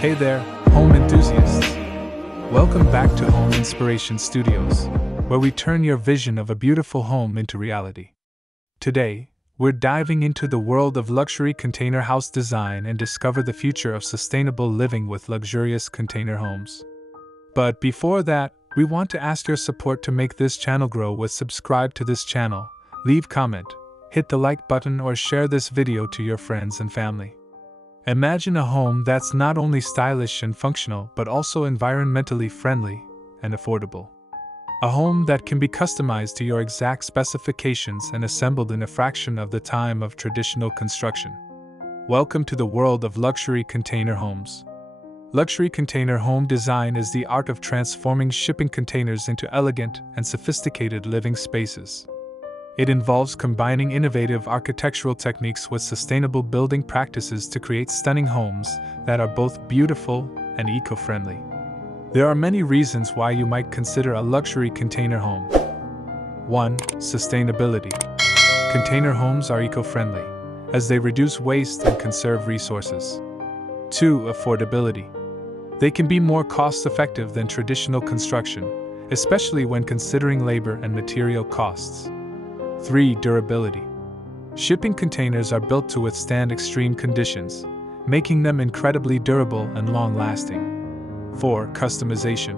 Hey there, home enthusiasts! Welcome back to Home Inspiration Studios, where we turn your vision of a beautiful home into reality. Today, we're diving into the world of luxury container house design and discover the future of sustainable living with luxurious container homes. But before that, we want to ask your support to make this channel grow with subscribe to this channel, leave comment, hit the like button or share this video to your friends and family. Imagine a home that's not only stylish and functional but also environmentally friendly and affordable. A home that can be customized to your exact specifications and assembled in a fraction of the time of traditional construction. Welcome to the world of luxury container homes. Luxury container home design is the art of transforming shipping containers into elegant and sophisticated living spaces. It involves combining innovative architectural techniques with sustainable building practices to create stunning homes that are both beautiful and eco-friendly. There are many reasons why you might consider a luxury container home. 1. Sustainability. Container homes are eco-friendly, as they reduce waste and conserve resources. 2. Affordability. They can be more cost-effective than traditional construction, especially when considering labor and material costs. 3. Durability. Shipping containers are built to withstand extreme conditions, making them incredibly durable and long-lasting. 4. Customization.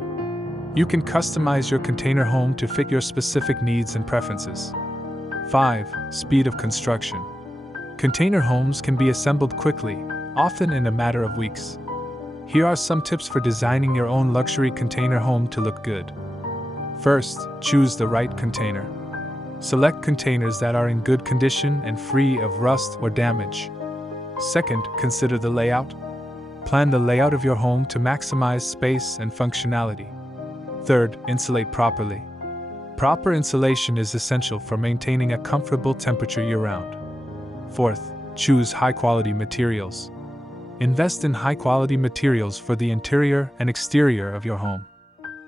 You can customize your container home to fit your specific needs and preferences. 5. Speed of construction. Container homes can be assembled quickly, often in a matter of weeks. Here are some tips for designing your own luxury container home to look good. First, choose the right container. Select containers that are in good condition and free of rust or damage. Second, consider the layout. Plan the layout of your home to maximize space and functionality. Third, insulate properly. Proper insulation is essential for maintaining a comfortable temperature year-round. Fourth, choose high-quality materials. Invest in high-quality materials for the interior and exterior of your home.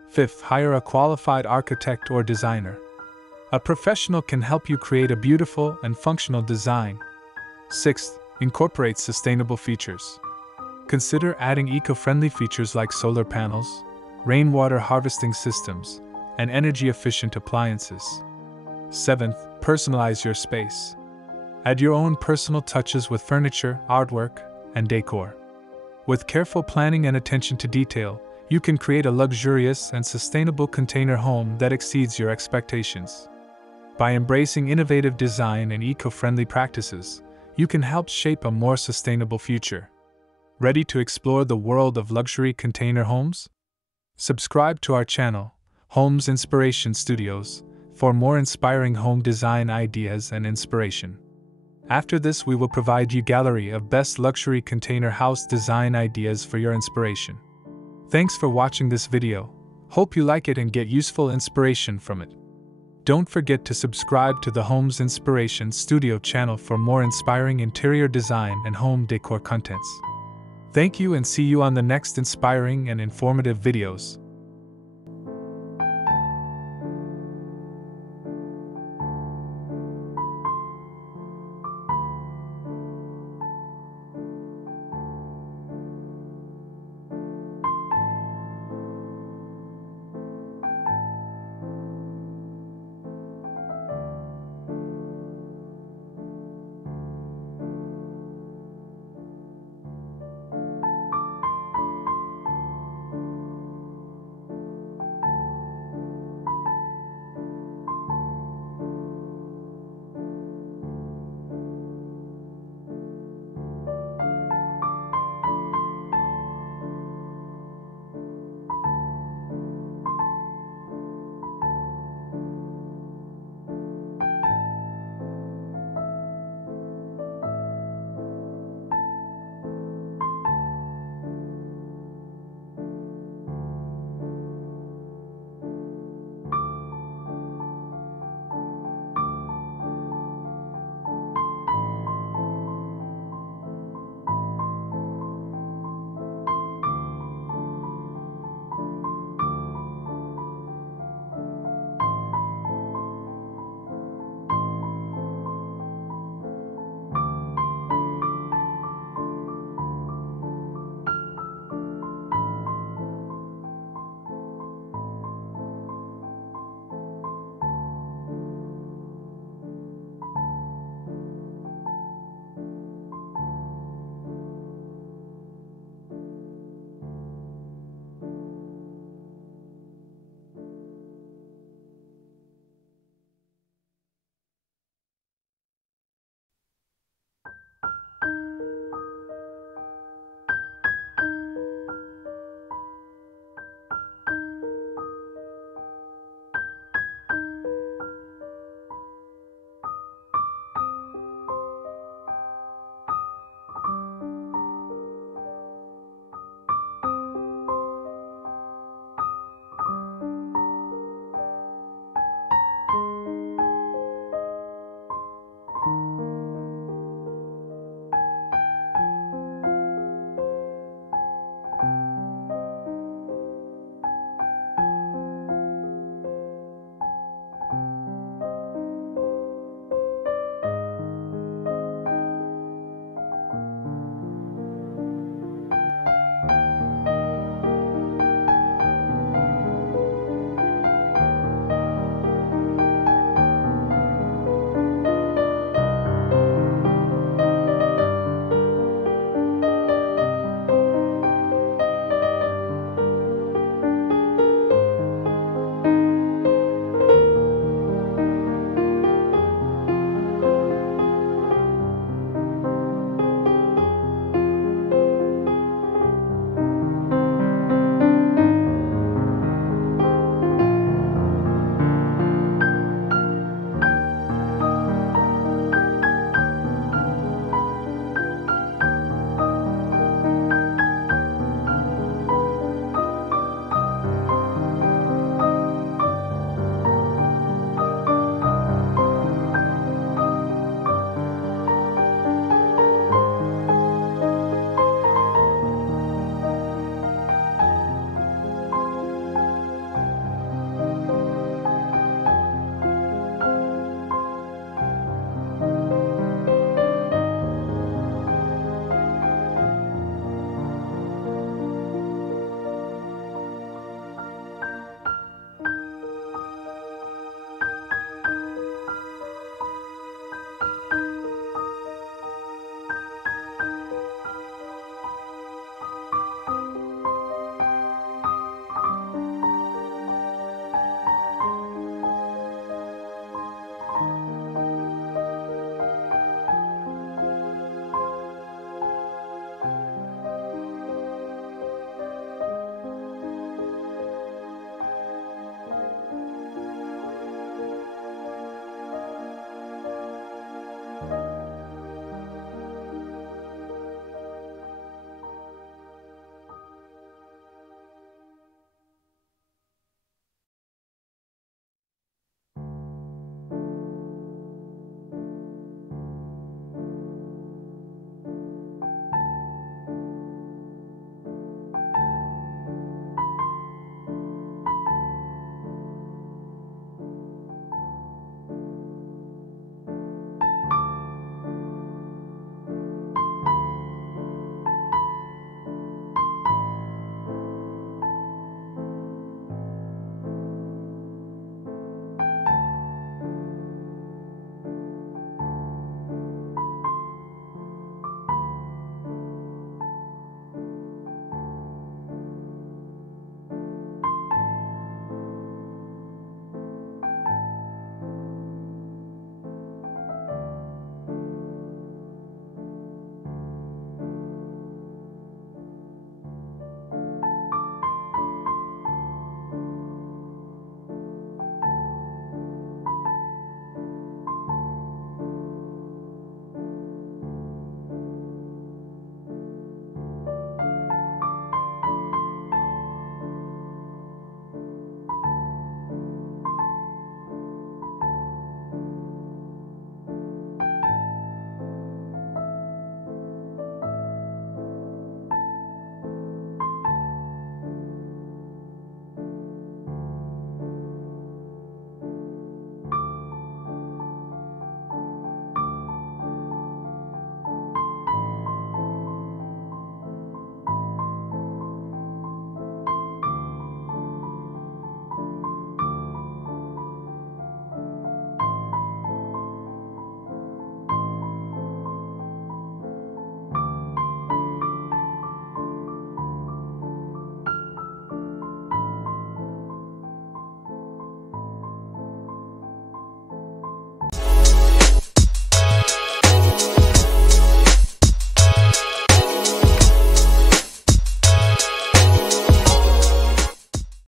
Fifth, hire a qualified architect or designer. A professional can help you create a beautiful and functional design. Sixth, incorporate sustainable features. Consider adding eco-friendly features like solar panels, rainwater harvesting systems, and energy-efficient appliances. Seventh, personalize your space. Add your own personal touches with furniture, artwork, and decor. With careful planning and attention to detail, you can create a luxurious and sustainable container home that exceeds your expectations. By embracing innovative design and eco-friendly practices, you can help shape a more sustainable future. Ready to explore the world of luxury container homes? Subscribe to our channel, Homes Inspiration Studios, for more inspiring home design ideas and inspiration. After this, we will provide you a gallery of best luxury container house design ideas for your inspiration. Thanks for watching this video. Hope you like it and get useful inspiration from it. Don't forget to subscribe to the Homes Inspiration Studio channel for more inspiring interior design and home decor contents. Thank you and see you on the next inspiring and informative videos.